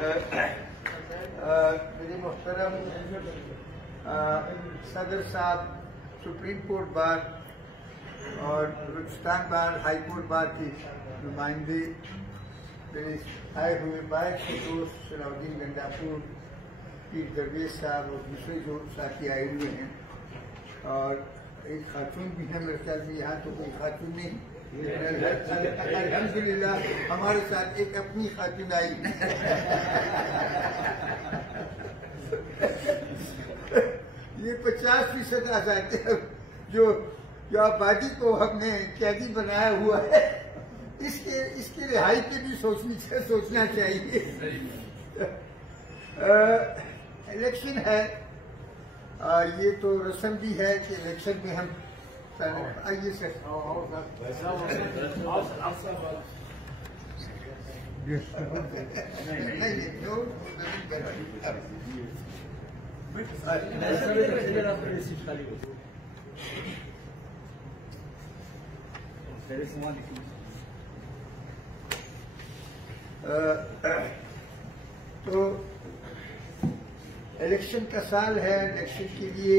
मेरे मोहतरम सदर साहब सुप्रीम कोर्ट बार और बलूचिस्तान बार हाई कोर्ट बार के नुमाइंदे, मेरे आए हुए बाहर के दोस्त सलाउद्दीन गंडापुर, पीर दरवेश साहब और दूसरे जो साथी आए हुए हैं, और एक खातून भी है मेरे ख्याल में, यहाँ तो कोई खातून नहीं, अल्हम्दुलिल्लाह हमारे साथ एक अपनी खातून आई। ये 50% आजादी जो आबादी को हमने कैदी बनाया हुआ है, इसके रिहाई पे भी सोचना चाहिए। इलेक्शन है, ये तो रस्म भी है कि इलेक्शन में हम आइए सर। तो इलेक्शन का साल है, इलेक्शन के लिए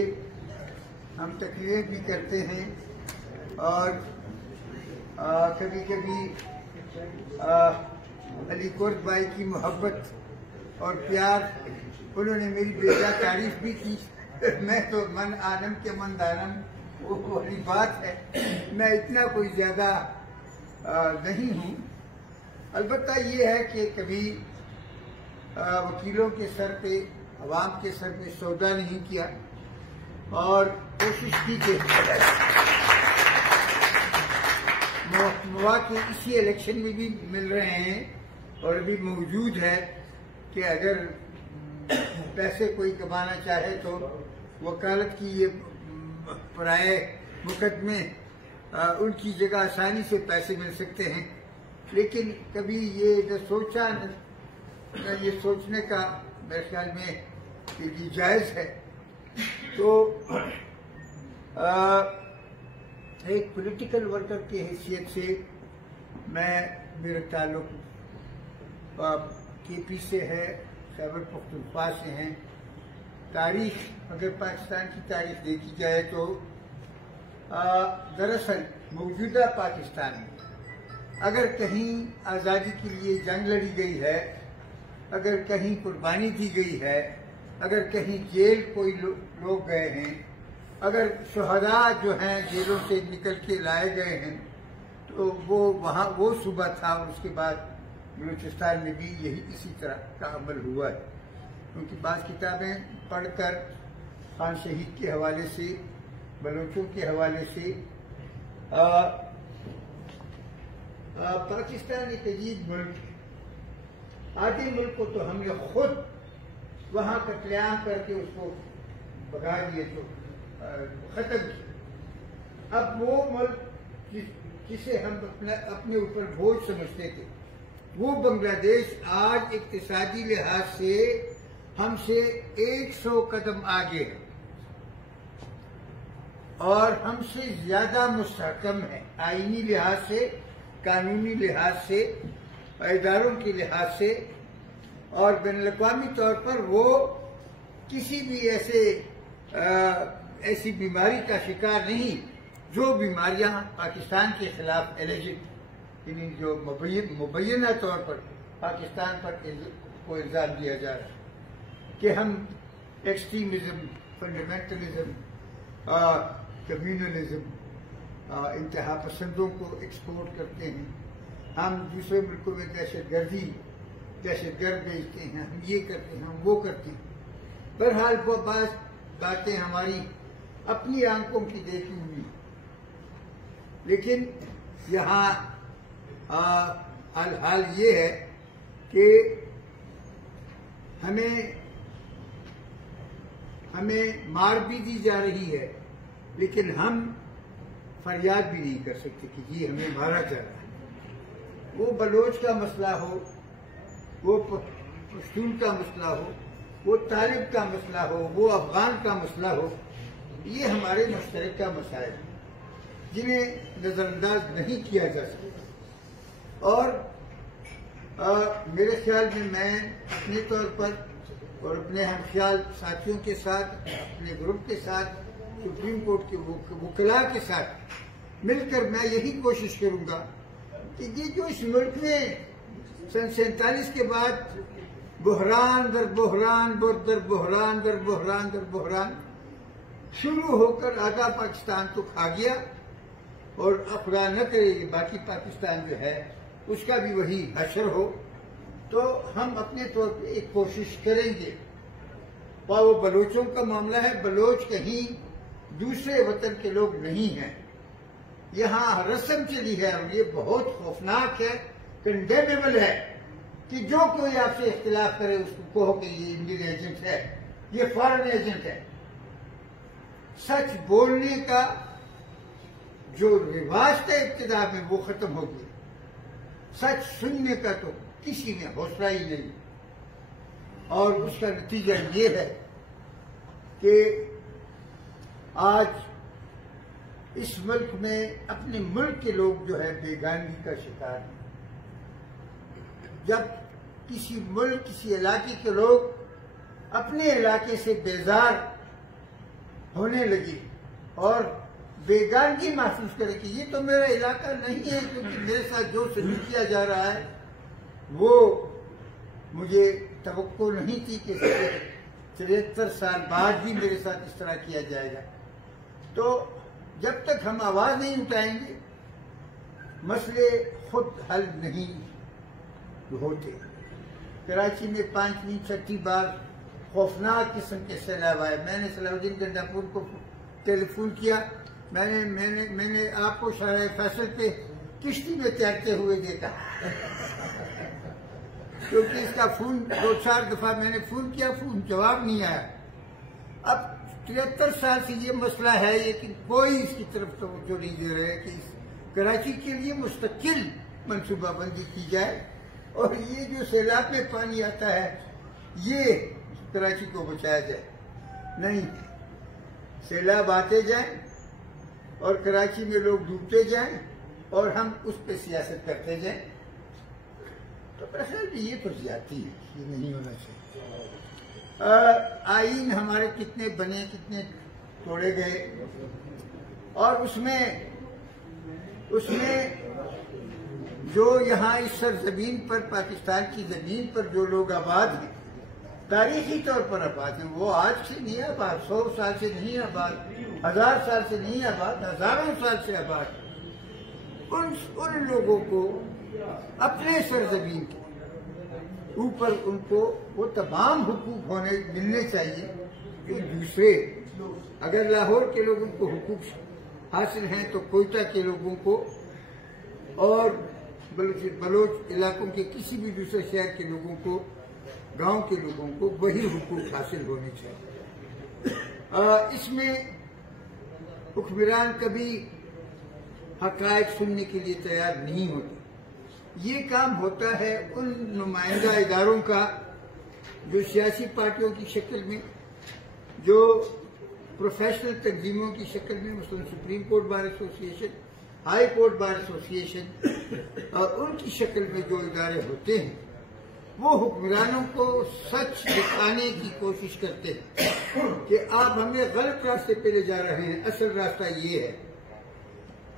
हम तकरीरें भी करते हैं, और कभी कभी अली कुर्द भाई की मोहब्बत और प्यार, उन्होंने मेरी बेजा तारीफ भी की। मैं तो मन आनम के मन दानम, वो वाली बात है, मैं इतना कोई ज्यादा नहीं हूँ। अलबत्ता ये है कि कभी वकीलों के सर पे, अवाम के सर पे सौदा नहीं किया, और कोशिश की कि मौके इसी इलेक्शन में भी मिल रहे हैं, और अभी मौजूद है कि अगर पैसे कोई कमाना चाहे तो वकालत की ये पराये मुकदमे उनकी जगह आसानी से पैसे मिल सकते हैं। लेकिन कभी ये न सोचा न ये सोचने का मेरे ख्याल में ये जायज़ है। तो एक पॉलिटिकल वर्कर की हैसियत से मेरा ताल्लुक केपी से है, खैबर पख्तूनख्वा से हैं। तारीख, अगर पाकिस्तान की तारीख देखी जाए तो दरअसल मौजूदा पाकिस्तान में अगर कहीं आज़ादी के लिए जंग लड़ी गई है, अगर कहीं कुर्बानी दी गई है, अगर कहीं जेल कोई लोग गए हैं, अगर शुहदा जो हैं जेलों से निकल के लाए गए हैं, तो वो सुबह था, और उसके बाद बलूचिस्तान में भी यही इसी तरह का अमल हुआ है। क्योंकि बाज़ किताबें पढ़कर खान शहीद के हवाले से, बलोचों के हवाले से, पाकिस्तान एक अजीब मुल्क है। आधे मुल्क को तो हमने खुद वहाँ कत्लेआम करके उसको भगा दिए, तो खत्म किया। अब वो मुल्क जिसे हम अपने ऊपर बोझ समझते थे, वो बांग्लादेश आज इक्तिसादी लिहाज से हमसे 100 कदम आगे है, और हमसे ज्यादा मुस्तहकम है आईनी लिहाज से, कानूनी लिहाज से, इदारों के लिहाज से, और बैनुल-अक़वामी तौर पर वो किसी भी ऐसी बीमारी का शिकार नहीं जो बीमारियां पाकिस्तान के खिलाफ एलिजिड, यानी जो मुबैना तौर पर पाकिस्तान पर को इल्जाम दिया जा रहा है कि हम एक्सट्रीमिज्म, फंडामेंटलिज्म, कम्युनलिज्म, इंतहा पसंदों को एक्सपोर्ट करते हैं, हम दूसरे मुल्कों में दहशतगर्द भेजते हैं, हम ये करते हैं, हम वो करते हैं। बहरहाल वो बातें हमारी अपनी आंखों की देखी हुई, लेकिन यहाँ हाल ये है कि हमें मार भी दी जा रही है, लेकिन हम फरियाद भी नहीं कर सकते कि जी हमें मारा जा रहा है। वो बलोच का मसला हो, वो पश्तून का मसला हो, वो तालिब का मसला हो, वो अफगान का मसला हो, ये हमारे मुश्तरका मसाइल हैं जिन्हें नजरअंदाज नहीं किया जा सकता। और मेरे ख्याल में मैं अपने तौर पर और अपने हमख्याल साथियों के साथ, अपने ग्रुप के साथ, सुप्रीम कोर्ट के वकला के साथ मिलकर मैं यही कोशिश करूंगा कि ये जो इस मुल्क में सन 47 के बाद बहरान दर बहरान दर बहरान दर बहरान दर बहरान शुरू होकर आधा पाकिस्तान तो खा गया, और अब खुदा न करे बाकी पाकिस्तान जो है उसका भी वही हशर हो, तो हम अपने तौर पे एक कोशिश करेंगे। और वो बलोचों का मामला है, बलोच कहीं दूसरे वतन के लोग नहीं हैं, यहाँ रस्म चली है और ये बहुत खौफनाक है, कंडेमेबल है कि जो कोई आपसे इख्तिलाफ करे उसको कहो कि ये इंडियन एजेंट है, ये फॉरेन एजेंट है। सच बोलने का जो रिवाज था इब्तिदा में वो खत्म हो गया, सच सुनने का तो किसी में हौसला ही नहीं, और उसका नतीजा ये है कि आज इस मुल्क में अपने मुल्क के लोग जो है बेगानगी का शिकार हैं। जब किसी मुल्क, किसी इलाके के लोग अपने इलाके से बेजार होने लगे और बेगानगी महसूस करें कि ये तो मेरा इलाका नहीं है, क्योंकि मेरे साथ जो सलूक किया जा रहा है वो मुझे तवक्को नहीं थी कि 73 साल बाद भी मेरे साथ इस तरह किया जाएगा। तो जब तक हम आवाज नहीं उठाएंगे मसले खुद हल नहीं होते। कराची में 5वीं 6ठी बार खौफनाक किस्म के सैलाब आए। मैंने सलाउद्दीन गंडापुर को टेलीफोन किया, मैंने आपको शाहराह फैसल पे किश्ती में तैरते हुए देखा क्योंकि इसका फोन 2-4 दफा मैंने फोन किया, फोन जवाब नहीं आया। अब 73 साल से ये मसला है, लेकिन कोई इसकी तरफ तवज्जो नहीं दे रहे कि कराची के लिए मुस्तकिल मनसूबाबंदी की जाए और ये जो सैलाब में पानी आता है ये कराची को बचाया जाए। नहीं, सैलाब आते जाएं और कराची में लोग डूबते जाएं और हम उस पर सियासत करते जाएं, तो प्रश्न ये तो ज्यादती है, ये नहीं होना चाहिए। आईन हमारे कितने बने, कितने तोड़े गए, और उसमें जो यहाँ इस सरजमीन पर, पाकिस्तान की जमीन पर जो लोग आबाद हैं, तारीखी तौर पर आबाद हैं, वो आज से नहीं आबाद, 100 साल से नहीं आबाद, 1000 साल से नहीं आबाद, हजारों साल से आबाद। उन लोगों को अपने सरजमीन के ऊपर उनको वो तमाम हुकूक होने मिलने चाहिए जो दूसरे, अगर लाहौर के लोगों को हुकूक हासिल हैं तो कोयटा के लोगों को और बलोच इलाकों के किसी भी दूसरे शहर के लोगों को, गांव के लोगों को वही हुकूक हासिल होने चाहिए। इसमें हुक्मरान कभी हकायक सुनने के लिए तैयार नहीं होते। ये काम होता है उन नुमाइंदा इदारों का जो सियासी पार्टियों की शक्ल में, जो प्रोफेशनल तंजीमों की शक्ल में, मसलन supreme court bar association, high court bar association और उनकी शक्ल में जो इदारे होते हैं, वो हुक्मरानों को सच दिखाने की कोशिश करते हैं कि आप हमें गलत रास्ते पे ले जा रहे हैं, असल रास्ता ये है।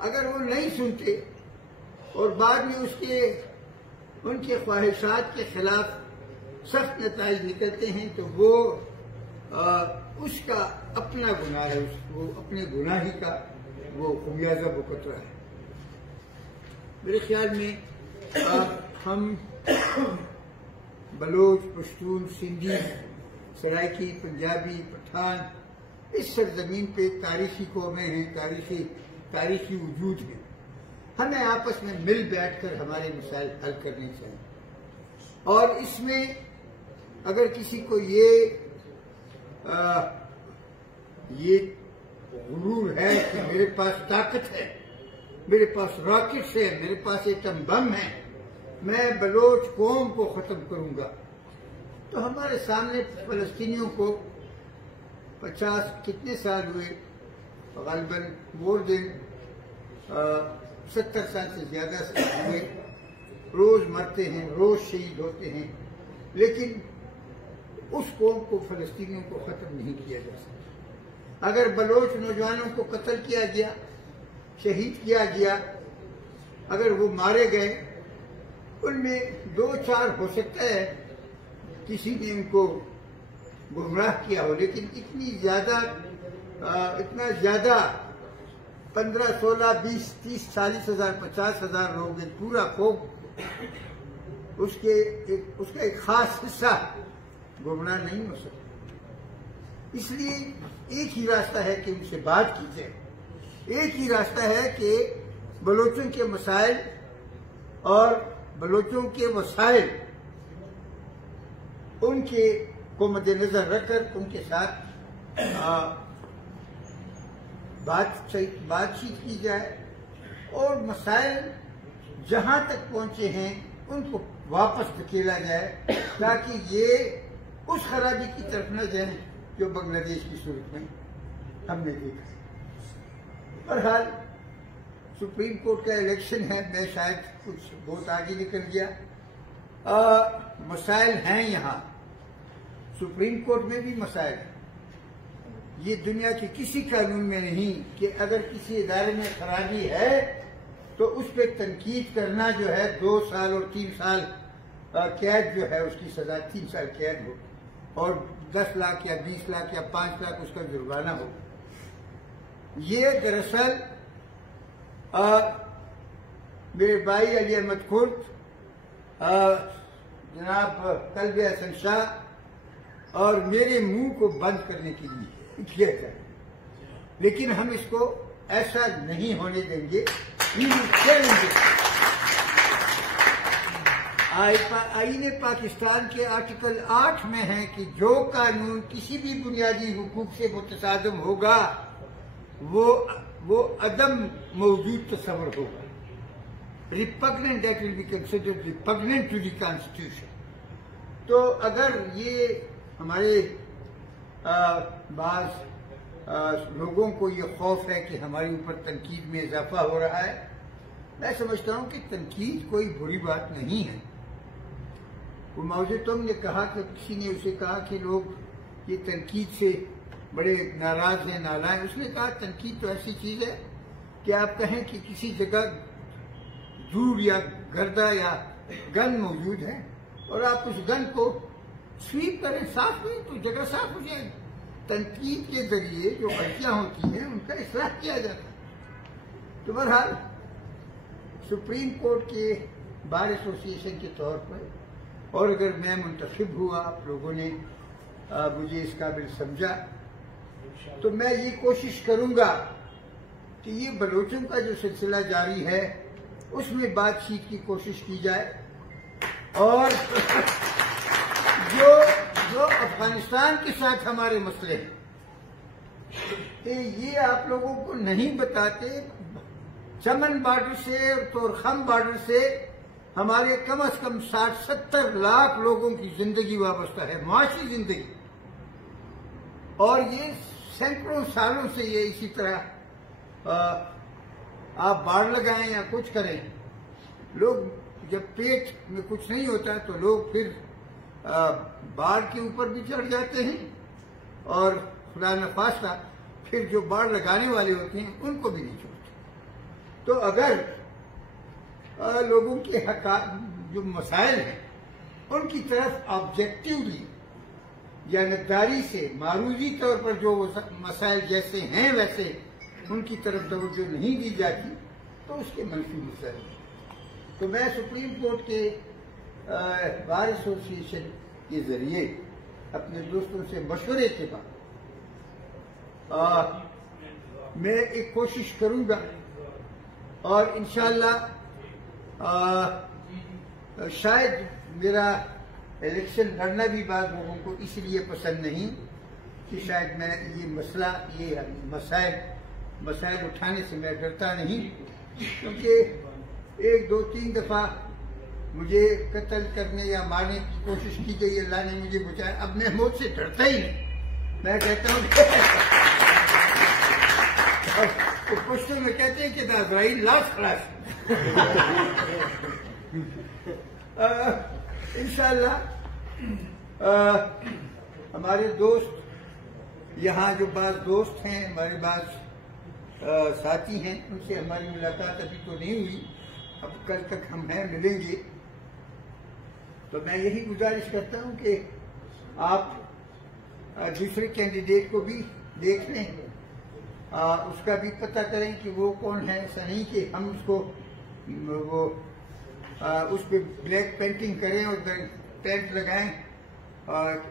अगर वो नहीं सुनते और बाद में उनके ख्वाहिशात के खिलाफ सख्त नताइज निकलते हैं तो वो उसका अपना गुनाह है, वो अपने गुनाही का वो खुमियाजा भुगत रहा है। मेरे ख्याल में हम बलोच, पश्तून, सिंधी, सराइकी, पंजाबी, पठान इस सरजमीन पे तारीखी कौमें हैं, तारीखी वजूद है। हमें आपस में मिल बैठकर हमारे मसाइल हल करने चाहिए। और इसमें अगर किसी को ये गुरूर है कि मेरे पास ताकत है, मेरे पास रॉकेट्स है, मेरे पास एटम बम है, मैं बलोच कौम को खत्म करूंगा, तो हमारे सामने फलस्तीनियों को 50 कितने साल हुए, गलबन मोर देन 70 साल से ज्यादा हुए, रोज मरते हैं, रोज शहीद होते हैं, लेकिन उस कौम को, फलस्तीनियों को खत्म नहीं किया जा सकता। अगर बलोच नौजवानों को कत्ल किया गया, शहीद किया गया, अगर वो मारे गए, उनमें 2-4 हो सकता है किसी ने उनको गुमराह किया हो, लेकिन इतना ज्यादा 15, 16, 20, 30, 40 हजार, 50 हजार लोग, एक पूरा कौम, उसका एक खास हिस्सा गुमराह नहीं हो सकता। इसलिए एक ही रास्ता है कि उनसे बात की जाए। एक ही रास्ता है कि बलोचों के मसाइल और बलोचों के वसाइल उनके को मद्देनजर रखकर उनके साथ बातचीत की जाए और मसाइल जहां तक पहुंचे हैं उनको वापस धकेला जाए, ताकि ये उस खराबी की तरफ न जाए जो बांग्लादेश की सूरत में हमने देखा। बहरहाल सुप्रीम कोर्ट का इलेक्शन है, मैं शायद कुछ बहुत आगे निकल गया। मसाइल हैं यहाँ, सुप्रीम कोर्ट में भी मसाइल है। ये दुनिया के किसी कानून में नहीं कि अगर किसी इदारे में खराबी है तो उस पर तनकीद करना जो है 2 साल और 3 साल कैद जो है उसकी सजा 3 साल कैद हो और 10 लाख या 20 लाख या 5 लाख उसका जुर्माना हो। ये दरअसल मेरे भाई अली अहमद खुर्द, जनाब तलबे हसन शाह और मेरे मुंह को बंद करने के लिए किया जाए, लेकिन हम इसको ऐसा नहीं होने देंगे। आईने पाकिस्तान के आर्टिकल 8 में है कि जो कानून किसी भी बुनियादी हुकूक से मुतसादम होगा वो अदम मौजूद तस्वर होगा। Repugnant, that will be considered repugnant to the constitution. तो अगर ये हमारे बाज़ लोगों को ये खौफ है कि हमारे ऊपर तनकीद में इजाफा हो रहा है, मैं समझता हूं कि तनकीद कोई बुरी बात नहीं है। वो माओ तुंग ने कहा कि किसी ने उसे कहा कि लोग ये तनकीद से बड़े नाराज हैं, नालायक। उसने कहा तनकीद तो ऐसी चीज है कि आप कहें कि किसी जगह धूल या गर्दा या गंद मौजूद है और आप उस गंद को स्वीप करें, साफ करें, तो जगह साफ हो जाएगी। तनकीद के जरिए जो गलतियां होती हैं उनका इस्लाह किया जाता है। तो बहरहाल सुप्रीम कोर्ट के बार एसोसिएशन के तौर पर, और अगर मैं मुंतखब हुआ, आप लोगों ने मुझे इस काबिल समझा, तो मैं ये कोशिश करूंगा कि ये बलोचों का जो सिलसिला जारी है उसमें बातचीत की कोशिश की जाए और जो अफगानिस्तान के साथ हमारे मसले हैं ये आप लोगों को नहीं बताते। चमन बॉर्डर से और तोरखम बॉर्डर से हमारे कम से कम 60-70 लाख लोगों की जिंदगी वाबस्ता है, माशी जिंदगी, और ये सैकड़ों सालों से ये इसी तरह आप बाढ़ लगाएं या कुछ करें, लोग जब पेट में कुछ नहीं होता तो लोग फिर बाढ़ के ऊपर भी चढ़ जाते हैं और खुदा न खास्ता फिर जो बाढ़ लगाने वाले होते हैं उनको भी नहीं छोड़ते। तो अगर लोगों के जो मसाइल हैं उनकी तरफ ऑब्जेक्टिवली जानबदारी से मारूजी तौर पर जो मसाइल जैसे हैं वैसे उनकी तरफ तवज्जो नहीं दी जाती तो उसके मनफी मसाइल। तो मैं सुप्रीम कोर्ट के बार एसोसिएशन के जरिए अपने दोस्तों से मशवरे के बाद मैं एक कोशिश करूंगा और इंशाअल्लाह शायद मेरा इलेक्शन लड़ना भी बाद लोगों को इसलिए पसंद नहीं कि शायद मैं ये मसाइल उठाने से मैं डरता नहीं, क्योंकि 1, 2, 3 दफा मुझे कत्ल करने या मारने की कोशिश की गई, अल्लाह ने मुझे बचाया। अब मैं मौत से डरता ही नहीं। मैं कहता हूँ तो पुश्तों में कहते हैं कि नाज़राइन लाश खलास इंशाअल्लाह हमारे दोस्त यहाँ जो बाज़ दोस्त हैं, हमारे बाज़ साथी हैं, उनसे हमारी मुलाकात अभी तो नहीं हुई, अब कल तक हम हैं, मिलेंगे। तो मैं यही गुजारिश करता हूँ कि आप दूसरे कैंडिडेट को भी देख लें, उसका भी पता करें कि वो कौन है। ऐसा नहीं कि हम उसको उस पर ब्लैक पेंटिंग करें और पेंट लगाएं,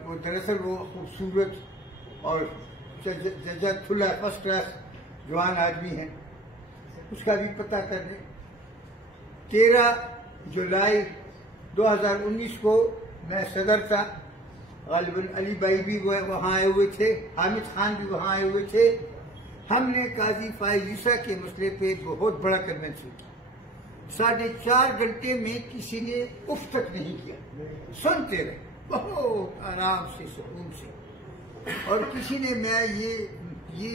वो दरअसल वो खूबसूरत और जजा खुला फर्स्ट क्लास जवान आदमी है, उसका भी पता कर लें। 13 जुलाई 2019 को मैं सदर था, गालिबन अली भाई भी वहाँ आए हुए थे, हामिद खान भी वहाँ आए हुए थे। हमने काजी फाइज ईसा के मसले पे बहुत बड़ा कन्वेंशन किया। 4.5 घंटे में किसी ने उफ तक नहीं किया, सुनते रहे बहुत आराम से, सुकून से। और किसी ने मैं ये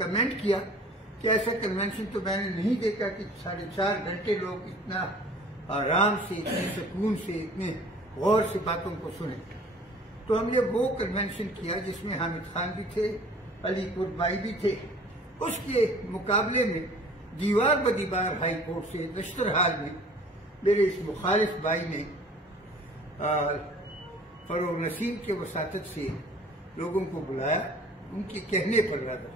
कमेंट किया कि ऐसा कन्वेंशन तो मैंने नहीं देखा कि 4.5 घंटे लोग इतना आराम से, इतने सुकून से, इतने गौर से बातों को सुने। तो हमने वो कन्वेंशन किया जिसमें हामिद खान भी थे, अलीपुर भाई भी थे। उसके मुकाबले में दीवार ब दीवार हाई कोर्ट से नश्तर हाल में मेरे इस मुखालिफ भाई ने फरोग नसीम के वसातत से लोगों को बुलाया, उनके कहने पर राजा,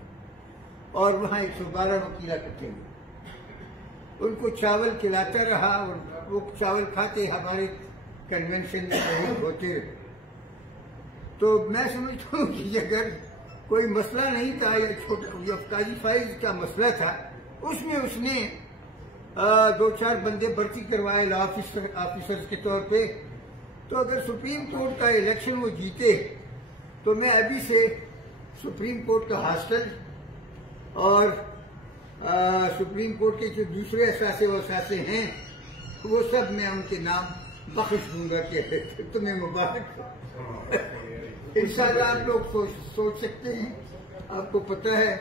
और वहाँ 112 वकील इकट्ठे हुए। उनको चावल खिलाता रहा और वो चावल खाते हमारे कन्वेंशन में होते रहे। तो मैं समझता हूँ कि अगर कोई मसला नहीं था या छोटा काजी फाइज का मसला था, उसमें उसने 2-4 बंदे भर्ती करवाए लॉ ऑफिसर्स के तौर पे। तो अगर सुप्रीम कोर्ट का इलेक्शन वो जीते तो मैं अभी से सुप्रीम कोर्ट का हॉस्टल और सुप्रीम कोर्ट के जो दूसरे असासे हैं वो सब मैं उनके नाम बख्श दूंगा कि तुम्हें मुबारक। इंशाअल्लाह आप लोग सोच सकते हैं, आपको पता है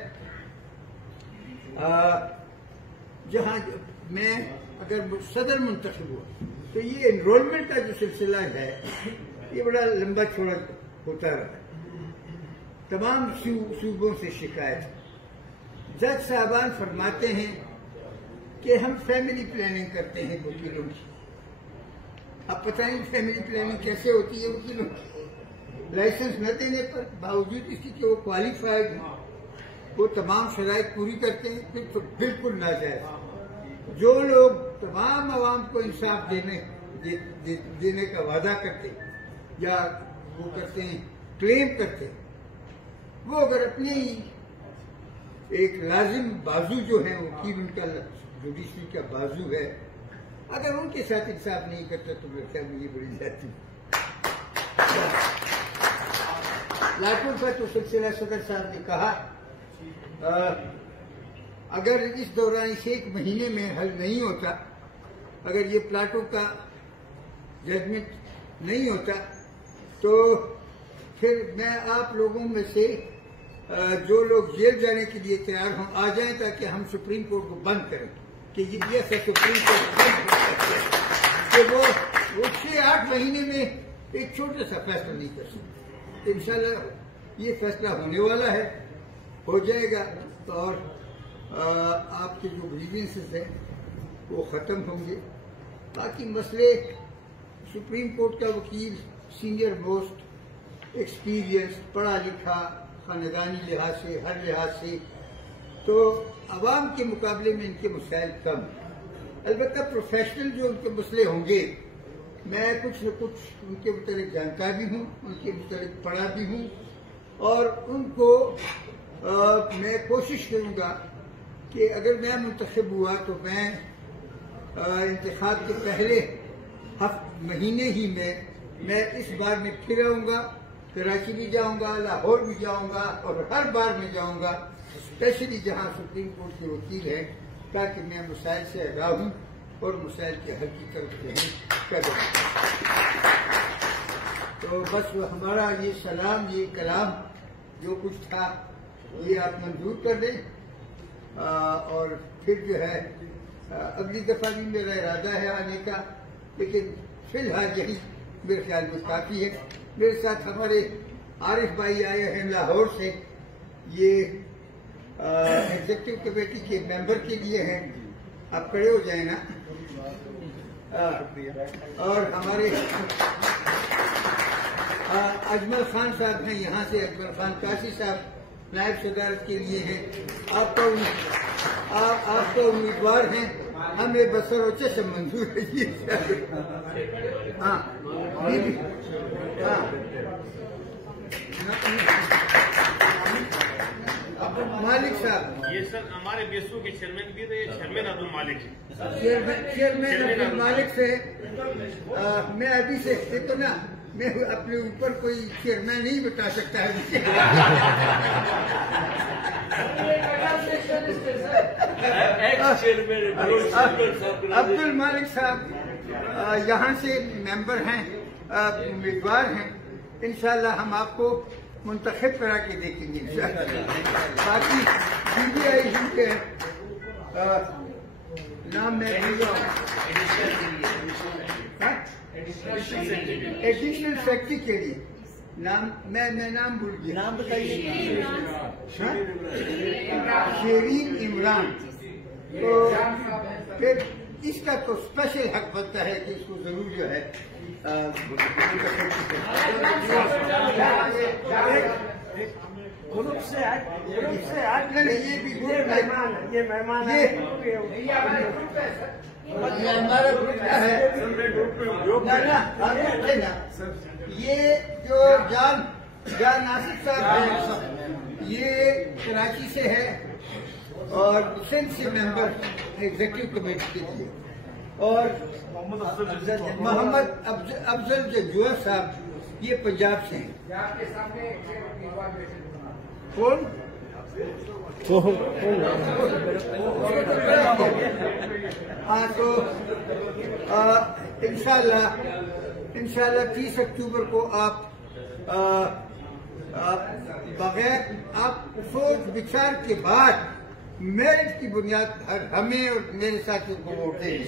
जहां मैं अगर सदर मुंतखब हुआ तो ये एनरोलमेंट का जो सिलसिला है ये बड़ा लंबा चौड़ा होता रहा। तमाम सूबों से शिकायत। जज साहबान फरमाते हैं कि हम फैमिली प्लानिंग करते हैं वकीलों की। अब पता नहीं फैमिली प्लानिंग कैसे होती है वकीलों की। लाइसेंस न देने पर बावजूद इसकी कि वो क्वालिफाइड हैं, वो तमाम शराइत पूरी करते हैं, फिर तो बिल्कुल नाजायज। जो लोग तमाम आवाम को इंसाफ देने का वादा करते या वो करते हैं, क्लेम करते हैं, वो अगर अपने ही एक लाजिम बाजू जो है वकील उनका जुडिशरी का बाजू है, अगर उनके साथ इंसाफ नहीं करता तो मेरे ख्याल में ये बड़ी जाती है। लाटूर का तो सिलसिला सदर साहब ने कहा अगर इस दौरान इस 1 महीने में हल नहीं होता, अगर ये प्लाटो का जजमेंट नहीं होता तो फिर मैं आप लोगों में से जो लोग जेल जाने के लिए तैयार हों आ जाएं ताकि हम सुप्रीम कोर्ट को बंद करें कि ये सुप्रीम कोर्ट बंद कर सकते हैं कि वो 6-8 महीने में एक छोटा सा फैसला नहीं कर सकते। इंशाल्लाह ये फैसला होने वाला है, हो जाएगा और आपके जो ग्रीवेंसेस हैं वो ख़त्म होंगे। बाकी मसले सुप्रीम कोर्ट का वकील सीनियर मोस्ट एक्सपीरियंस, पढ़ा लिखा, खानदानी लिहाज से, हर लिहाज से, तो अवाम के मुकाबले में इनके मसाइल कम। अलबत्ता प्रोफेशनल जो उनके मसले होंगे, मैं कुछ न कुछ उनके मुतालिक जानकार भी हूँ, उनके मुतालिक पढ़ा भी हूँ और उनको मैं कोशिश करूँगा कि अगर मैं मुंतखब हुआ तो मैं इंतखाब के पहले महीने ही में मैं इस बार में फिर आऊँगा, कराची भी जाऊँगा, लाहौर भी जाऊँगा और हर बार में जाऊँगा, स्पेशली जहाँ सुप्रीम कोर्ट के वकील हैं, ताकि मैं मसाइल से आगाह हूँ और मसाइल के हल की तरफ जो है कदम। तो बस हमारा ये सलाम, ये कलाम जो कुछ था ये आप मंजूर कर दें और फिर जो है अगली दफा भी मेरा इरादा है आने का लेकिन फिलहाल यही मेरे ख्याल में काफी है। मेरे साथ हमारे आरिफ भाई आए हैं लाहौर से, ये एग्जीक्यूटिव कमेटी के मेंबर के लिए हैं। आप खड़े हो जाए ना। और हमारे अजमल खान साहब हैं यहाँ से, अजमल खान काशी साहब नायब सदारत के लिए हैं। आपका उम्मीदवार हैं, हमें बसर और चश्म मंजूर है। हाँ मालिक साहब, ये सर हमारे बीएसओ के चेयरमैन भी थे, चेयरमैन अब्दुल मालिक है। चेयरमैन अब्दुल मालिक से मैं अभी से तो ना, मैं अपने ऊपर कोई चेयरमैन नहीं बता सकता है। अब्दुल मालिक साहब यहाँ से मेंबर हैं, उम्मीदवार हैं। इंशाल्लाह हम आपको मुंतखब करा के देखेंगे इंशाल्लाह। बाकी CBI के नाम मैं एडिशनल सेक्रेटरी के लिए नाम मैं नाम भूल गया। नाम बताइए। शेरीन इमरान। तो फिर इसका तो स्पेशल हक बनता है कि इसको जरूर जो है ग्रुप से ये भी ये मेहमान है, हमारा ग्रुप का है ना। ये जो जान नासिर साहब है, ये कराची से है और सिंध से मेंबर एग्जीक्यूटिव कमेटी के लिए। और मोहम्मद अफजल जजुआ साहब ये पंजाब से हैं। कौन? हाँ, तो इंशाल्लाह 30 अक्टूबर को आप बगैर आप सोच विचार के बाद मेरिट की बुनियाद पर हमें और मेरे साथियों को वोट देंगे।